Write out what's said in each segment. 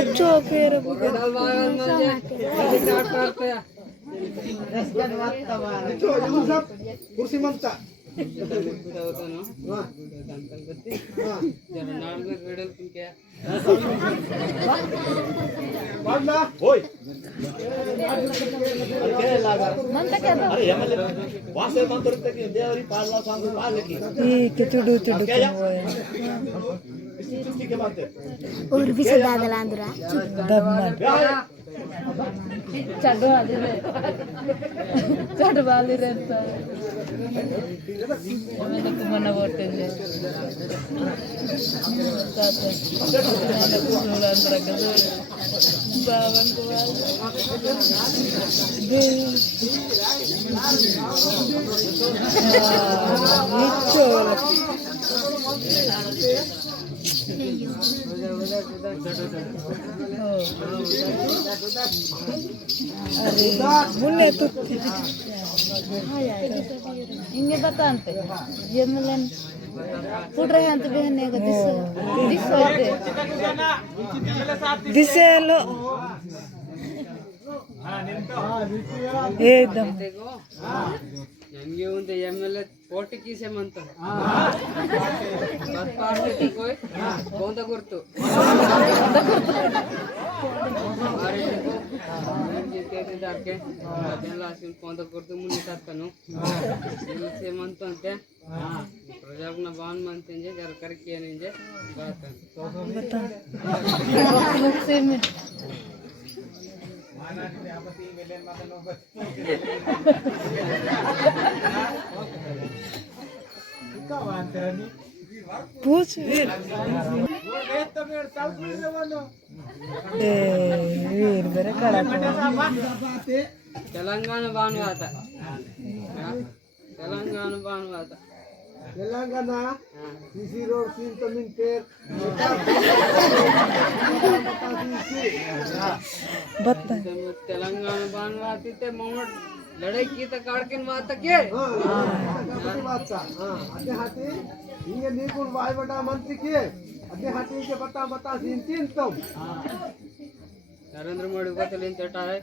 अच्छो फिर कुर्सी ममता और भी सदा दलांदरा चढ़वाली रहता है मैंने को मना बोलते हैं अंदर का बावन को मुन्ने तो ಹಿಂಗೆ ಬತ್ತಂತೆ ಎಮ್ಮಲನ್ ಪುಡ್ರೆ ಅಂತ ಬೇನೆ दिसेलो एकदम नंगे उनते एमएलए पोटी कीसे मंतो बात पार्टी कोई कौन ता गुर्तु अरे जीते थे जाके दिन लास्ट में कौन ता गुर्तु मुन्ने ताकनु इनसे मंतो अंते प्रजापना बान मंते इंजे जर कर किया निंजे बात बता नुक्से में पूछ वीर वीर मेरे कड़ा तेलंगाना बानवाता तेलंगाना बानवाता तेलंगाना सीसी रोड सीन तो मिन पेर बता तेलंगाना बानवाती ते मोहम्मद लड़ाई की तो काड़किन बात के बात सा अदे हाथी हिंगे नीकुल वाय बटा मंत्री के अदे हाथी के बता सीन तीन तुम नरेंद्र मोदी को चलिए चटा है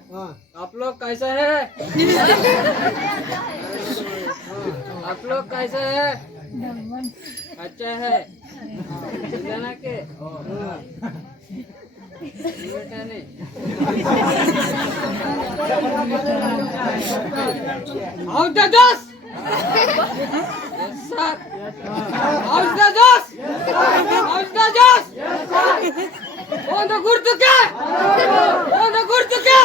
आप लोग कैसे है आप लोग कैसे है अच्छा है जाना के बेटा नहीं आउट द दस सर आउट द दस आउट द दस कौन तो गुर्तु क्या कौन तो गुर्तु क्या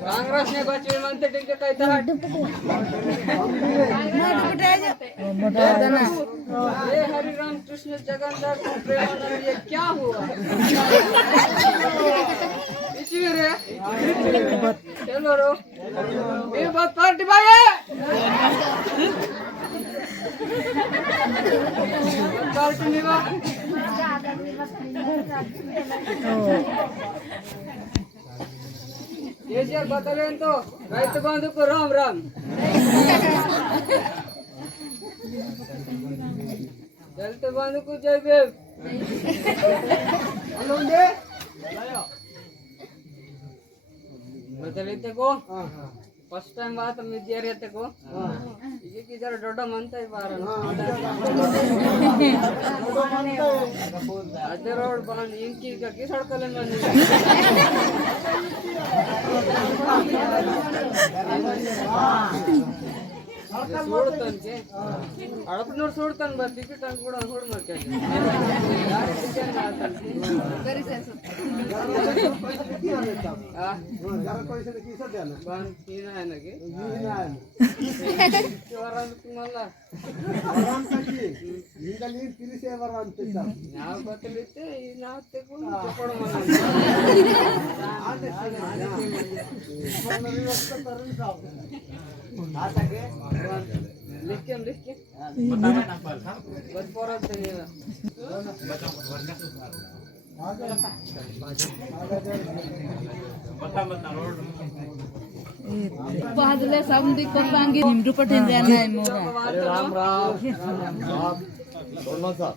कांग्रेस ने बच्चे मानते टिके कहता है ये हरि राम कृष्ण जगन्नाथ प्रेमानंद ये क्या हुआ रे चलो रो ये बात पार्टी भाई है पार्टी नहीं बा ये जी बता लें तो राइट बांधो को राम राम चलते बांधो को जय देव अलुंडे बता लेते को फर्स्ट टाइम बात मिदिया रहते को ये किधर डोडा मनता है बाहर अदर रोड बांध इनकी का किस सड़क ले बंद सोडतन के अडपनोर सोडतन बस टिकट अंग ಕೂಡ ಹೋಡ್ ಮಾಡ್ತಾರೆ ಯಾರು ಟಿಕೆಟ್ ಮಾಡ್ತಾರೆ ವೆರಿ ಸೆನ್ಸ್ जरा कोई से की सर देना बान सीना है ना के वरान तुम्हाला वरान की लीगली तिरी से वरान ते नाव बतलिते ಈ ನಾವ್ ತೆಕೊಂಡು ತಕೊಂಡು लिख के बताना ना पर बस पोरत देगा बता रोड पहले समधी को बांगी निम्रु पठन जाना है मोगा अरे राम राम आप बोलना साहब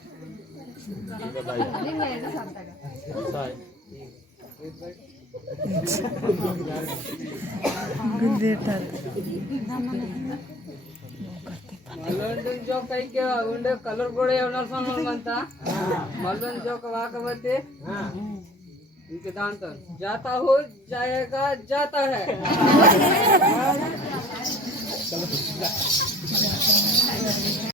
बताइए ऐसा है गुंदेटा మళ్ళీ జోక్ అయితే ఉండే కలర్ కూడా ఏమన్నా సొంత మళ్ళీ జోక్ వాకపోతే ఇంక దాంతో జాతా హో జాయేగా జాతా హై